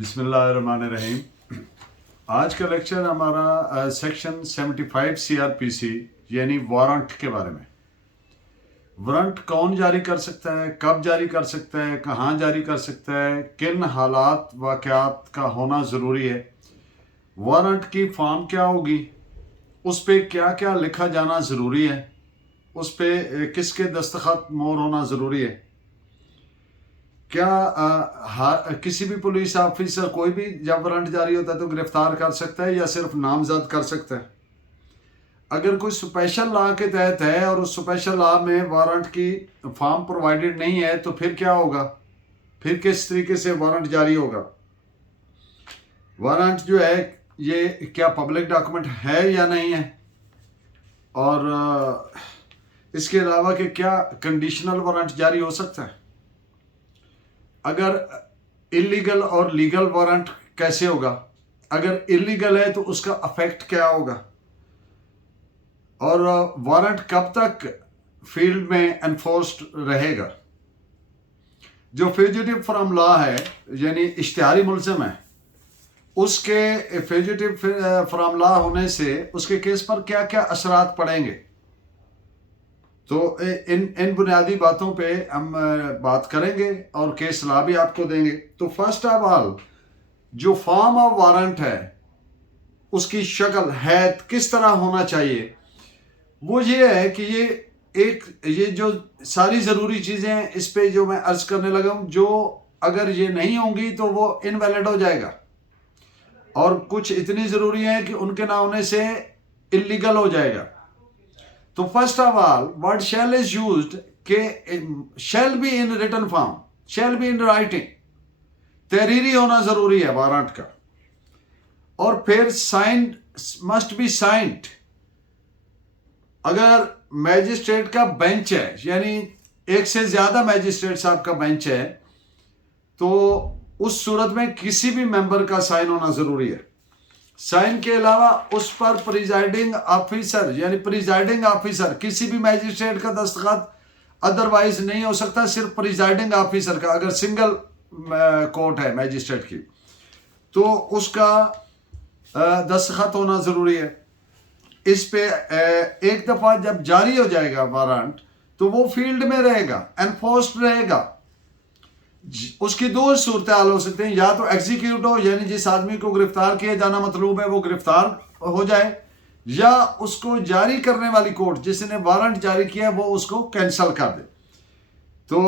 बिस्मिल्लाहिर्रहमानिर्रहीम। आज का लेक्चर हमारा सेक्शन 75 सीआरपीसी यानी वारंट के बारे में। वारंट कौन जारी कर सकता है, कब जारी कर सकता है, कहाँ जारी कर सकता है, किन हालात वाक़यात का होना ज़रूरी है, वारंट की फॉर्म क्या होगी, उस पर क्या क्या लिखा जाना ज़रूरी है, उस पर किसके दस्तखत मोहर होना ज़रूरी है, क्या किसी भी पुलिस ऑफिसर कोई भी जब वारंट जारी होता है तो गिरफ्तार कर सकता है या सिर्फ नामजद कर सकता है। अगर कोई स्पेशल लॉ के तहत है और उस स्पेशल लॉ में वारंट की फॉर्म प्रोवाइडेड नहीं है तो फिर क्या होगा, फिर किस तरीके से वारंट जारी होगा। वारंट जो है ये क्या पब्लिक डॉक्यूमेंट है या नहीं है, और इसके अलावा कि क्या कंडीशनल वारंट जारी हो सकता है। अगर इलीगल और लीगल वारंट कैसे होगा, अगर इलीगल है तो उसका अफेक्ट क्या होगा, और वारंट कब तक फील्ड में एनफोर्स्ड रहेगा। जो फ्यूजिटिव फ्रॉम लॉ है यानी इश्तिहारी मुलजिम है, उसके फ्यूजिटिव फ्रॉम लॉ होने से उसके केस पर क्या क्या असरात पड़ेंगे। तो इन बुनियादी बातों पे हम बात करेंगे और केस लॉ भी आपको देंगे। तो फर्स्ट ऑफ ऑल जो फॉर्म ऑफ वारंट है उसकी शक्ल है किस तरह होना चाहिए, वो ये है कि ये जो सारी ज़रूरी चीज़ें इस पे जो मैं अर्ज करने लगा हूँ, जो अगर ये नहीं होंगी तो वो इनवैलिड हो जाएगा, और कुछ इतनी ज़रूरी हैं कि उनके ना होने से इलीगल हो जाएगा। तो first of all word shall is used के shall be in written form, shall be in writing, तहरीरी होना ज़रूरी है वारंट का। और फिर साइंड मस्ट बी साइंड। अगर मैजिस्ट्रेट का बेंच है यानी एक से ज़्यादा मैजिस्ट्रेट साहब का बेंच है तो उस सूरत में किसी भी मेंबर का साइन होना ज़रूरी है। साइन के अलावा उस पर प्रिजाइडिंग ऑफिसर यानी प्रिजाइडिंग ऑफिसर, किसी भी मैजिस्ट्रेट का दस्तखत अदरवाइज नहीं हो सकता, सिर्फ प्रिजाइडिंग ऑफिसर का। अगर सिंगल कोर्ट है मैजिस्ट्रेट की तो उसका दस्तखत होना ज़रूरी है। इस पे एक दफ़ा जब जारी हो जाएगा वारंट तो वो फील्ड में रहेगा, एनफोर्स्ड रहेगा। उसकी दो सूरत हाल हो सकते हैं, या तो एग्जीक्यूट हो यानी जिस आदमी को गिरफ्तार किया जाना मतलूब है वो गिरफ्तार हो जाए, या उसको जारी करने वाली कोर्ट जिसने वारंट जारी किया वो उसको कैंसिल कर दे। तो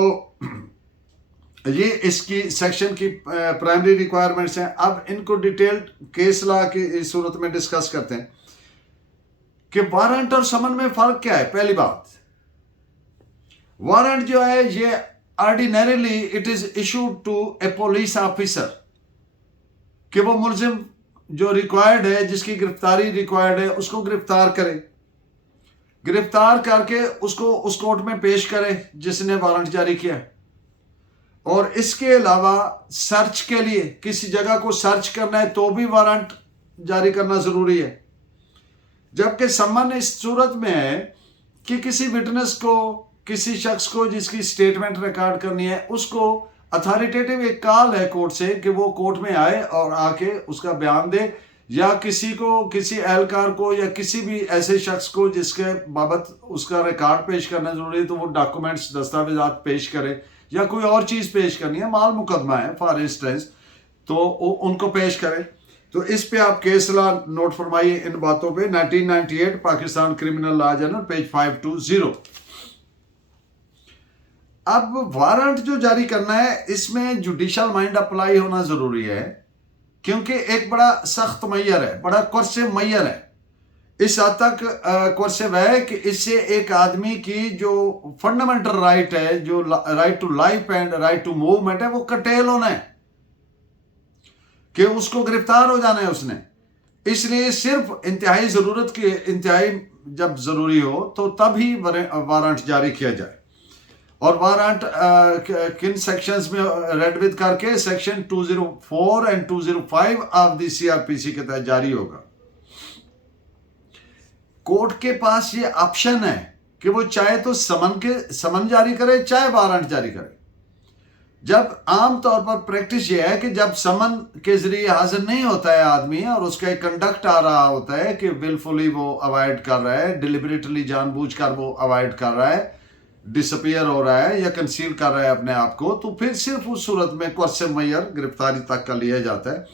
ये इसकी सेक्शन की प्राइमरी रिक्वायरमेंट्स हैं। अब इनको डिटेल्ड केस लॉ की सूरत में डिस्कस करते हैं कि वारंट और समन में फर्क क्या है। पहली बात, वारंट जो है ये ordinarily it is issued to a police officer कि वो मुलजिम जो रिक्वायर्ड है, जिसकी गिरफ्तारी रिक्वायर्ड है, उसको गिरफ्तार करे, गिरफ्तार करके उसको उस कोर्ट में पेश करे जिसने वारंट जारी किया। और इसके अलावा सर्च के लिए किसी जगह को सर्च करना है तो भी वारंट जारी करना जरूरी है। जबकि समन इस सूरत में है कि किसी विटनेस को, किसी शख्स को जिसकी स्टेटमेंट रिकॉर्ड करनी है, उसको अथॉरिटेटिव एक कॉल है कोर्ट से कि वो कोर्ट में आए और आके उसका बयान दे, या किसी को, किसी एहलकार को या किसी भी ऐसे शख्स को जिसके बाबत उसका रिकॉर्ड पेश करना जरूरी है तो वो डॉक्यूमेंट्स, दस्तावेजात पेश करे, या कोई और चीज़ पेश करनी है, माल मुकदमा है फॉर इंस्टेंस, तो उनको पेश करें। तो इस पे आप केस लॉ नोट फरमाइए इन बातों पे। 1998 Pakistan criminal law journal page 520। अब वारंट जो जारी करना है इसमें जुडिशल माइंड अप्लाई होना जरूरी है, क्योंकि एक बड़ा सख्त मैयर है, बड़ा कर्से मैयर है। इस हद तक कर्सिव है कि इससे एक आदमी की जो फंडामेंटल राइट है, जो right to life and right to movement है, वो कटेल होना है कि उसको गिरफ्तार हो जाना है उसने। इसलिए सिर्फ इंतहाई ज़रूरत की, इंतहाई जब ज़रूरी हो तो तभी वारंट जारी किया जाए। और वारंट किन सेक्शंस में रेड विद करके section 204 and 205 of the CrPC के तहत जारी होगा। कोर्ट के पास ये ऑप्शन है कि वो चाहे तो समन जारी करे, चाहे वारंट जारी करे। जब आम तौर पर प्रैक्टिस ये है कि जब समन के जरिए हाजिर नहीं होता है आदमी और उसका एक कंडक्ट आ रहा होता है कि विलफुली वो अवॉइड कर रहा है, डिलिबरेटली जानबूझकर वो अवॉइड कर रहा है, डिसअपियर हो रहा है या कंसील कर रहा है अपने आप को, तो फिर सिर्फ उस सूरत में कोर्स मय्यर गिरफ्तारी तक का लिया जाता है।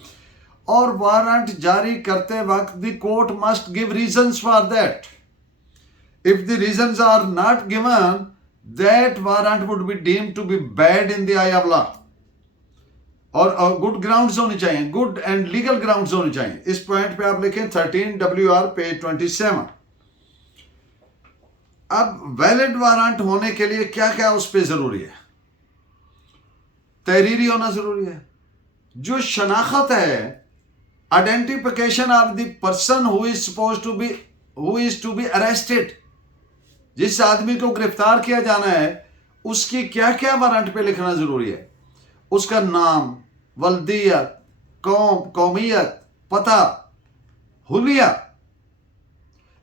और वारंट जारी करते वक्त the court must give reasons for that. If the reasons are not given, that warrant would be deemed to be bad in the eye of law. और गुड ग्राउंड्स होनी चाहिए, गुड एंड लीगल ग्राउंड्स होनी चाहिए। इस point पे आप लिखें 13 WR page 27। अब वैलिड वारंट होने के लिए क्या क्या उस पे जरूरी है? तहरीरी होना जरूरी है। जो शनाख्त है, identification of the person who is to be arrested, जिस आदमी को गिरफ्तार किया जाना है उसकी क्या क्या वारंट पे लिखना जरूरी है। उसका नाम, वल्दियत, कौमियत, पता, हुलिया,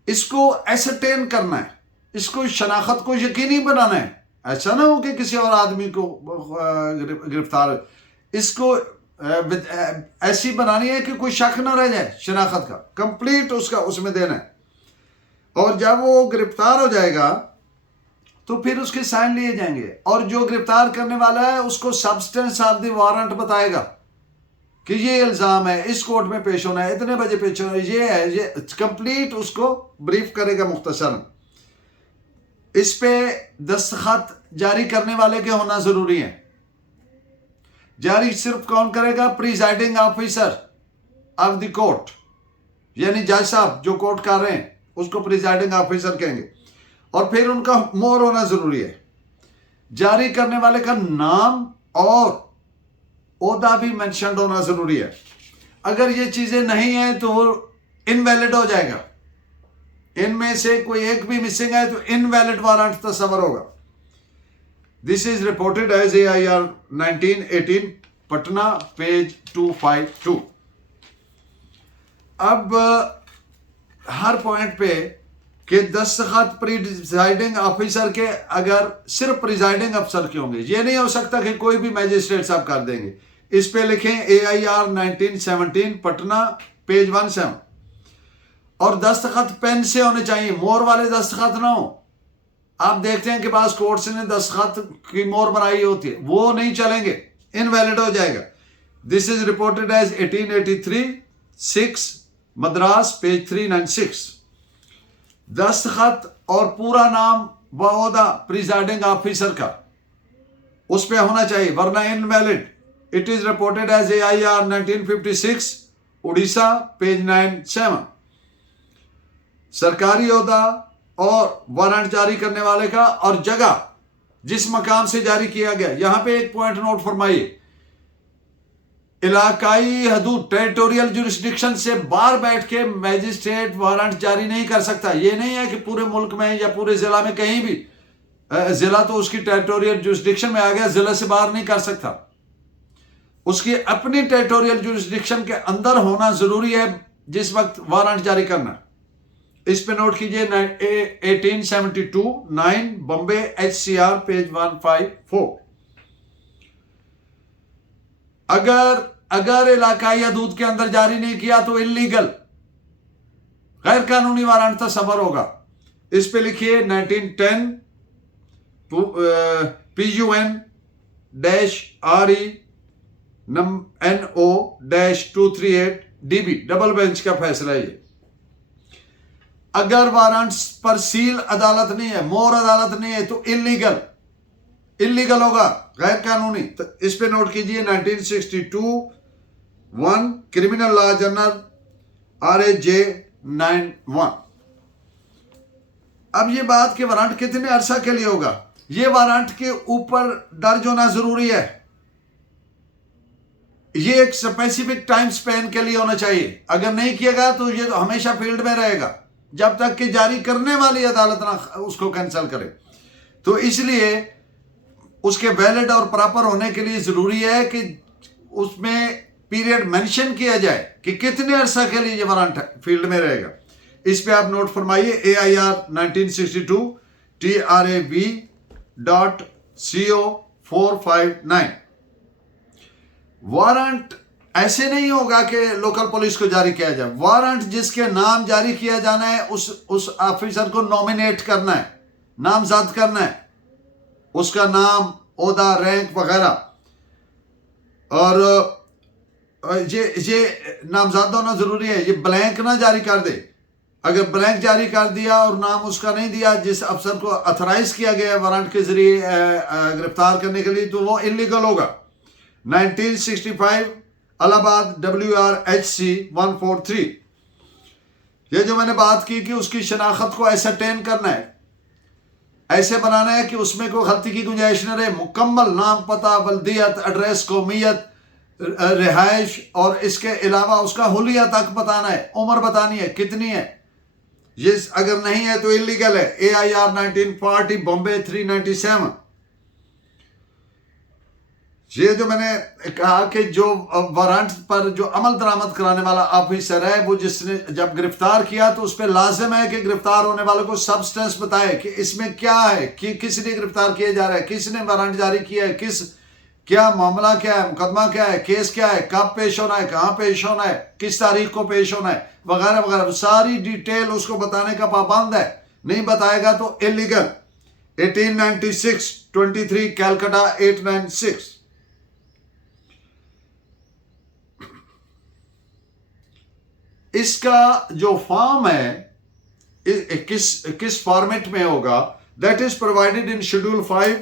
इसको एसरटेन करना है, इसको शनाख्त को यकीनी बनाना है। ऐसा ना हो कि किसी और आदमी को गिरफ्तार, इसको ऐसी बनानी है कि कोई शक ना रह जाए, शनाख्त का कंप्लीट उसका उसमें देना है। और जब वो गिरफ्तार हो जाएगा तो फिर उसके साइन लिए जाएंगे और जो गिरफ्तार करने वाला है उसको सब्सटेंस ऑफ द वारंट बताएगा कि ये इल्जाम है, इस कोर्ट में पेश होना है, इतने बजे पेश होना है, ये है, ये कंप्लीट उसको ब्रीफ करेगा मुख्तसरन। इस पे दस्तखत जारी करने वाले के होना जरूरी है। जारी सिर्फ कौन करेगा? Presiding officer of the court, यानी जज साहब जो कोर्ट कर रहे हैं उसको प्रिजाइडिंग ऑफिसर कहेंगे। और फिर उनका मोहर होना जरूरी है। जारी करने वाले का नाम और ओहदा भी मेंशन होना जरूरी है। अगर ये चीजें नहीं है तो वो इनवैलिड हो जाएगा। इनमें से कोई एक भी मिसिंग है तो इनवैलिड वारंट तस्वर होगा। This is reported as AIR 1918 Patna page 252। अब हर पॉइंट पे कि दस्तखत प्रिजाइडिंग ऑफिसर के, अगर सिर्फ प्रिजाइडिंग अफसर के होंगे, ये नहीं हो सकता कि कोई भी मैजिस्ट्रेट साहब कर देंगे। इस पे लिखें AIR 1917 पटना पेज 17। और दस्तखत पेन से होने चाहिए, मोहर वाले दस्तखत ना हो। आप देखते हैं कि पास कोर्ट से ने दस्तखत की मोहर बनाई होती है, वो नहीं चलेंगे, इनवैलिड हो जाएगा। This is reported as 1883 6 Madras page 396। दस्तखत और पूरा नाम वोहदा प्रिजाइडिंग ऑफिसर का उस पे होना चाहिए, वरना invalid. It is reported as AIR 1956 Orissa page 97। सरकारी ओहदा और वारंट जारी करने वाले का और जगह जिस मकाम से जारी किया गया। यहां पे एक पॉइंट नोट फरमाइए, इलाकाई हदूद टेरिटोरियल जुरिस्डिक्शन से बाहर बैठ के मैजिस्ट्रेट वारंट जारी नहीं कर सकता। ये नहीं है कि पूरे मुल्क में या पूरे जिला में कहीं भी, जिला तो उसकी टेरिटोरियल जुरिस्डिक्शन में आ गया, जिला से बाहर नहीं कर सकता। उसकी अपनी टेरिटोरियल जुरिस्डिक्शन के अंदर होना जरूरी है जिस वक्त वारंट जारी करना। इस पे नोट कीजिए 1872 9 बॉम्बे HCR पेज 154। अगर इलाकाई हदूद के अंदर जारी नहीं किया तो इलीगल, गैर कानूनी वारंट तस्वर होगा। इस पे लिखिए 1910 PUN-RE NO-238 DB double bench का फैसला है ये। अगर वारंट पर सील अदालत नहीं है, मोहर अदालत नहीं है तो इलीगल होगा, गैर कानूनी। तो इस पे नोट कीजिए 1962 1 क्रिमिनल लॉ जर्नल RAJ 91। अब ये बात कि वारंट कितने अरसा के लिए होगा, ये वारंट के ऊपर दर्ज होना जरूरी है। ये एक स्पेसिफिक टाइम स्पेन के लिए होना चाहिए। अगर नहीं किया गया तो ये तो हमेशा फील्ड में रहेगा जब तक कि जारी करने वाली अदालत ना उसको कैंसिल करे। तो इसलिए उसके वैलिड और प्रॉपर होने के लिए जरूरी है कि उसमें पीरियड मेंशन किया जाए कि कितने अरसा के लिए ये वारंट फील्ड में रहेगा। इस पे आप नोट फरमाइए AIR 1962 TRAV.CO459 वारंट ऐसे नहीं होगा कि लोकल पुलिस को जारी किया जाए। वारंट जिसके नाम जारी किया जाना है उस ऑफिसर को नॉमिनेट करना है, नामजद करना है, उसका नाम, ओहदा, रैंक वगैरह। और ये नामजद होना जरूरी है। ये ब्लैंक ना जारी कर दे। अगर ब्लैंक जारी कर दिया और नाम उसका नहीं दिया जिस अफसर को अथराइज किया गया वारंट के जरिए गिरफ्तार करने के लिए, तो वो इलीगल होगा। 1965 इलाहाबाद WRHC 143। ये जो मैंने बात की कि उसकी शनाख्त को एसरटेन करना है, ऐसे बनाना है कि उसमें कोई गलती की गुंजाइश न रहे। मुकम्मल नाम, पता, बल्दियत, एड्रेस, कौमियत, रिहाइश और इसके अलावा उसका हुलिया तक बताना है, उम्र बतानी है कितनी है। ये अगर नहीं है तो इलीगल है। AIR 1940 बॉम्बे 397। ये जो मैंने कहा कि जो वारंट पर जो अमल दरामद कराने वाला ऑफिसर है, वो जिसने जब गिरफ्तार किया तो उस पर लाजिम है कि गिरफ्तार होने वाले को सब्सटेंस बताए कि इसमें क्या है, कि किसने गिरफ्तार किया जा रहा है, किसने वारंट जारी किया है, क्या मामला, क्या है, मुकदमा क्या है, केस क्या है, कब पेश होना है, कहाँ पेश होना है, किस तारीख को पेश होना है, वगैरह वगैरह सारी डिटेल उसको बताने का पाबंद है। नहीं बताएगा तो इलीगल। 1896 23 कैलकाटा 896। इसका जो फॉर्म है किस फॉर्मेट में होगा, that is provided in schedule 5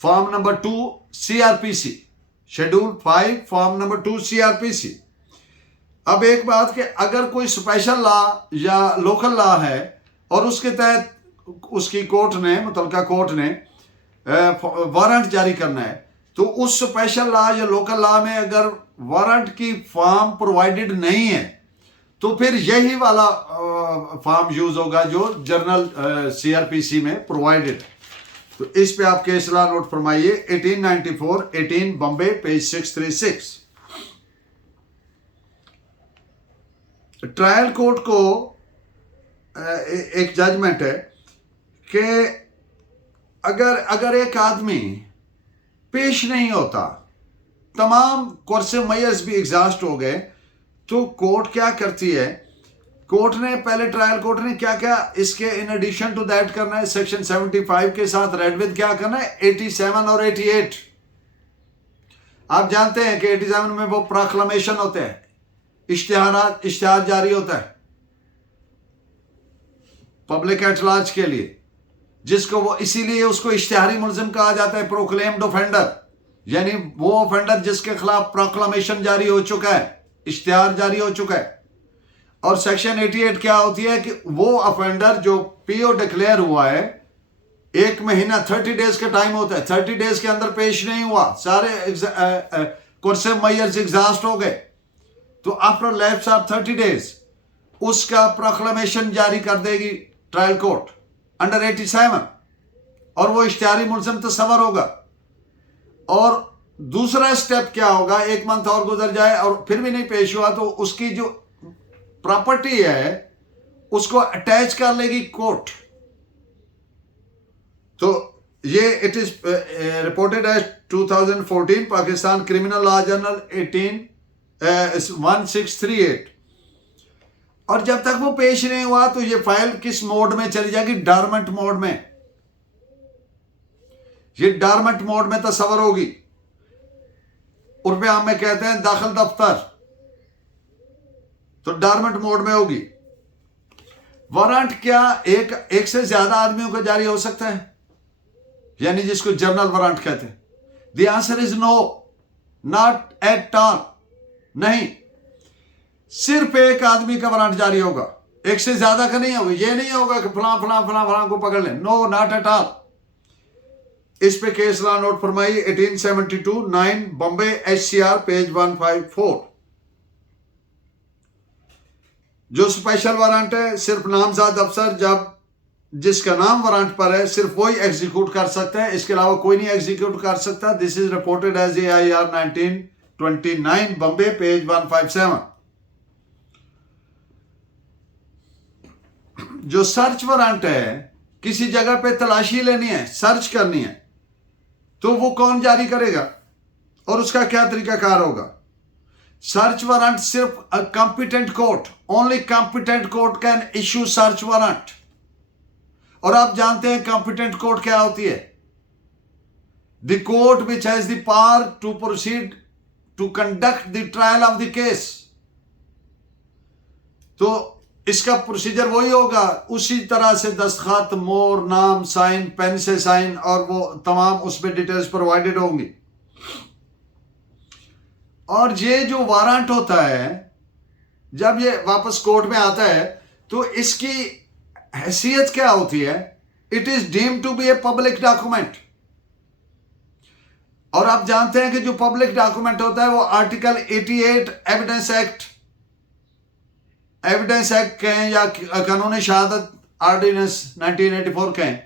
form number 2 CRPC। Schedule 5 form number 2 CRPC। अब एक बात कि अगर कोई स्पेशल लॉ या लोकल लॉ है और उसके तहत उसकी कोर्ट ने, मुतलका कोर्ट ने वारंट जारी करना है, तो उस स्पेशल लॉ या लोकल लॉ में अगर वारंट की फॉर्म प्रोवाइडेड नहीं है तो फिर यही वाला फॉर्म यूज होगा जो जर्नल CRPC में प्रोवाइडेड है। तो इस पे आप केस लॉ नोट फरमाइए। 1894 18 बॉम्बे पेज 636। ट्रायल कोर्ट को एक जजमेंट है कि अगर एक आदमी पेश नहीं होता, तमाम कोर्स मयस भी एग्जॉस्ट हो गए, तो कोर्ट क्या करती है, कोर्ट ने पहले ट्रायल कोर्ट ने क्या क्या इसके इन एडिशन टू दैट करना है, सेक्शन 75 के साथ रेड विद क्या करना है, 87 और 88। आप जानते हैं कि 87 में वो प्रोक्लेमेशन होते हैं, इश्तिहार जारी होता है पब्लिक एट लार्ज के लिए, जिसको वो इसीलिए उसको इश्तिहारी मुलजिम कहा जाता है, प्रोक्लेम्ड ऑफेंडर, यानी वो ऑफेंडर जिसके खिलाफ प्रोक्लेमेशन जारी हो चुका है, इश्तिहार जारी हो चुका है। और सेक्शन 88 क्या होती है कि वो ऑफेंडर जो PO डिक्लेयर हुआ है, 1 महीना 30 डेज का टाइम होता है, 30 डेज के अंदर पेश नहीं हुआ, सारे कोर्से मयर्स एग्जॉस्ट हो गए, तो आफ्टर लैप्स ऑफ 30 डेज उसका प्रोक्लेमेशन जारी कर देगी ट्रायल कोर्ट अंडर 87, और वो इश्तिहारी मुलजिम तस्वर होगा। और दूसरा स्टेप क्या होगा, 1 मंथ और गुजर जाए और फिर भी नहीं पेश हुआ, तो उसकी जो प्रॉपर्टी है उसको अटैच कर लेगी कोर्ट। तो ये it is reported as 2014 Pakistan criminal law journal 1638। और जब तक वो पेश नहीं हुआ तो ये फाइल किस मोड में चली जाएगी, डॉर्मेंट मोड में। ये डॉर्मेंट मोड में तस्वर होगी, उर्फ आम में कहते हैं दाखिल दफ्तर, तो डॉर्मेंट मोड में होगी। वारंट क्या एक से ज्यादा आदमियों को जारी हो सकता है, यानी जिसको जर्नल वारंट कहते हैं? The answer is no, not at all, नहीं। सिर्फ एक आदमी का वारंट जारी होगा, एक से ज्यादा का नहीं होगा। ये नहीं होगा कि फलां फलां फलां फलां को पकड़ लें, नो, नॉट एट ऑल। इस पे केस लॉ नोट फरमाइए। 1872 9 बॉम्बे HCR पेज 154। जो स्पेशल वारंट है सिर्फ नामजद अफसर जब जिसका नाम वारंट पर है सिर्फ वही एग्जीक्यूट कर सकता है, इसके अलावा कोई नहीं एग्जीक्यूट कर सकता। This is reported as AIR 1929 Bombay page 157। जो सर्च वारंट है, किसी जगह पे तलाशी लेनी है, सर्च करनी है, तो वो कौन जारी करेगा? और उसका क्या तरीकाकार होगा? सर्च वारंट सिर्फ competent court, only competent court can issue search warrant. और आप जानते हैं कॉम्पिटेंट कोर्ट क्या होती है? The court which has the power to proceed to conduct the trial of the case. तो इसका प्रोसीजर वही होगा, उसी तरह से दस्तखत, मोहर, नाम, साइन, पेन से साइन, और वो तमाम उसमें डिटेल्स प्रोवाइडेड होंगी। और ये जो वारंट होता है, जब ये वापस कोर्ट में आता है तो इसकी हैसियत क्या होती है? It is deemed to be a public document. और आप जानते हैं कि जो पब्लिक डॉक्यूमेंट होता है वो आर्टिकल 88 एविडेंस एक्ट कहें या कानूनी शहादत ऑर्डिनेंस 1984 कहें,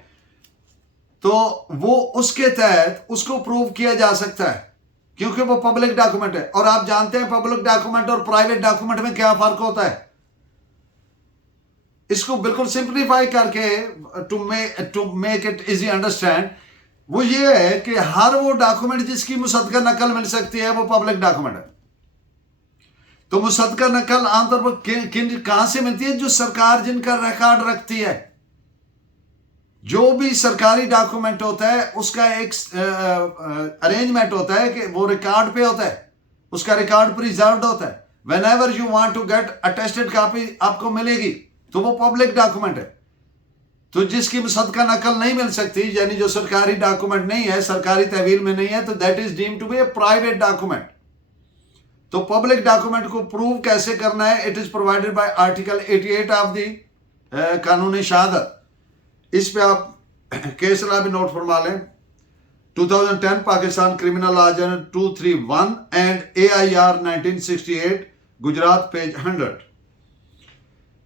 तो वो उसके तहत उसको प्रूव किया जा सकता है क्योंकि वो पब्लिक डॉक्यूमेंट है। और आप जानते हैं पब्लिक डॉक्यूमेंट और प्राइवेट डॉक्यूमेंट में क्या फर्क होता है। इसको बिल्कुल सिंप्लीफाई करके to make it easy understand, वो ये है कि हर वो डॉक्यूमेंट जिसकी मुसद्दका नकल मिल सकती है वो पब्लिक डॉक्यूमेंट है। तो मुसद्दका नकल आमतौर पर कहां से मिलती है? जो सरकार जिनका रिकॉर्ड रखती है। जो भी सरकारी डॉक्यूमेंट होता है उसका एक अरेंजमेंट होता है कि वो रिकॉर्ड पे होता है, उसका रिकॉर्ड प्रिजर्व्ड होता है। Whenever you want to get attested copy आपको मिलेगी, तो वो पब्लिक डॉक्यूमेंट है। तो जिसकी मुसद्दका नकल नहीं मिल सकती, यानी जो सरकारी डॉक्यूमेंट नहीं है, सरकारी तहवील में नहीं है, तो that is deemed to be a private document. तो पब्लिक डॉक्यूमेंट को प्रूव कैसे करना है? It is provided by article 88 of the कानूनी शहादत। इस पे आप केस लॉ भी नोट फरमा लें। 2010 Pakistan criminal law general 231 and AIR 1968 Gujarat page 100।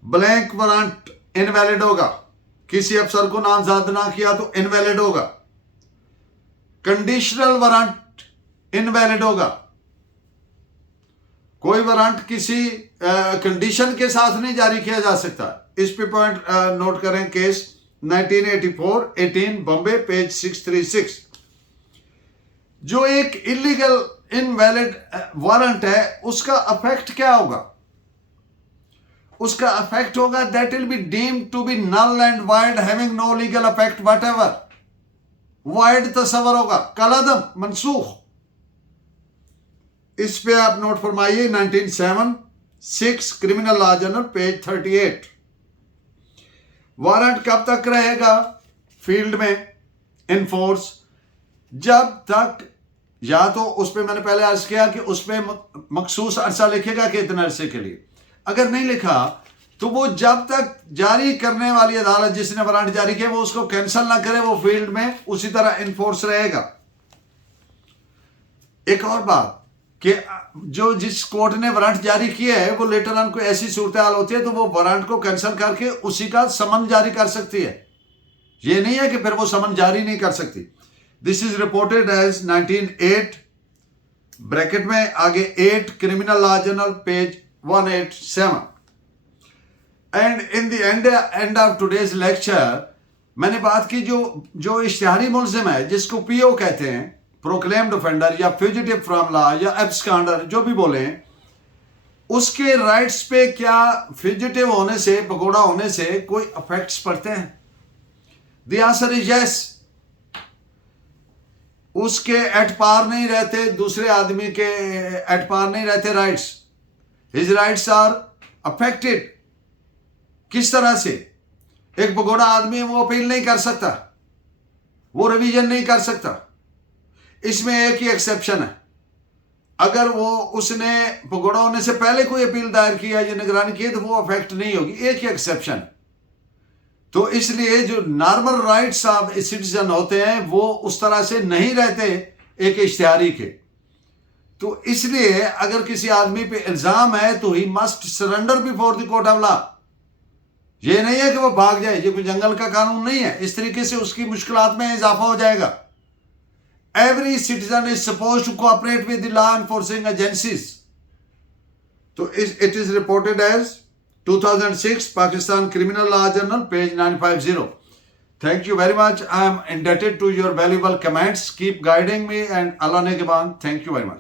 Blank warrant invalid होगा, किसी अफसर को नामजद ना किया तो इनवैलिड होगा। कंडीशनल वारंट इनवैलिड होगा, कोई वारंट किसी कंडीशन के साथ नहीं जारी किया जा सकता। इस पे पॉइंट नोट करें, केस 1984-18 बॉम्बे पेज 636। जो एक इलीगल इनवैलिड वारंट है उसका अफेक्ट क्या होगा? उसका अफेक्ट होगा that will be deemed to be null and void having no legal effect whatever. Void तस्वर होगा, कलअदम, मनसूख। इस पे आप नोट फरमाइए 1976 criminal law journal page 38। Warrant कब तक रहेगा फील्ड में इनफोर्स? जब तक या तो उस पर मैंने पहले अर्ज किया कि उस पर मखसूस अरसा लिखेगा कि इतने अरसे के लिए। अगर नहीं लिखा तो वो जब तक जारी करने वाली अदालत जिसने वारंट जारी किया वो उसको कैंसिल ना करे, वो फील्ड में उसी तरह इनफोर्स रहेगा। एक और बात कि जो जिस कोर्ट ने वारंट जारी किया है वो लेटर ऑन कोई ऐसी सूरत हाल होती है तो वो वारंट को कैंसिल करके उसी का समन जारी कर सकती है। ये नहीं है कि फिर वो समन जारी नहीं कर सकती। This is reported as 1908 bracket में आगे 8 criminal law journal page 187। And in the end of today's lecture मैंने बात की जो इश्तिहारी मुलजिम है जिसको PO कहते हैं, प्रोक्लेम्ड ऑफेंडर या फ्यूजिटिव फ्रॉम लॉ या एब्सकॉन्डर, जो भी बोले, उसके राइट्स पे क्या फ्यूजिटिव होने से, भगोड़ा होने से कोई अफेक्ट्स पड़ते हैं? The answer is yes. उसके एट पार नहीं रहते, दूसरे आदमी के एट पार नहीं रहते rights. His rights are affected. किस तरह से? एक भगोड़ा आदमी वो अपील नहीं कर सकता, वो रिवीजन नहीं कर सकता। इसमें एक ही एक्सेप्शन है, अगर वो उसने भगोड़ा होने से पहले कोई अपील दायर किया या निगरानी की तो वो अफेक्ट नहीं होगी। एक ही एक्सेप्शन। तो इसलिए जो नॉर्मल राइट्स ऑफ सिटीजन होते हैं वो उस तरह से नहीं रहते एक इश्तिहारी के। तो इसलिए अगर किसी आदमी पे इल्जाम है तो he must surrender before the court of law. ये नहीं है कि वो भाग जाए, ये कोई जंगल का कानून नहीं है। इस तरीके से उसकी मुश्किलात में इजाफा हो जाएगा। Every citizen is supposed to cooperate with the law enforcing agencies. So it is reported as 2006 Pakistan Criminal Law Journal page 950. Thank you very much. I am indebted to your valuable comments. Keep guiding me and Allah Negeban. Thank you very much.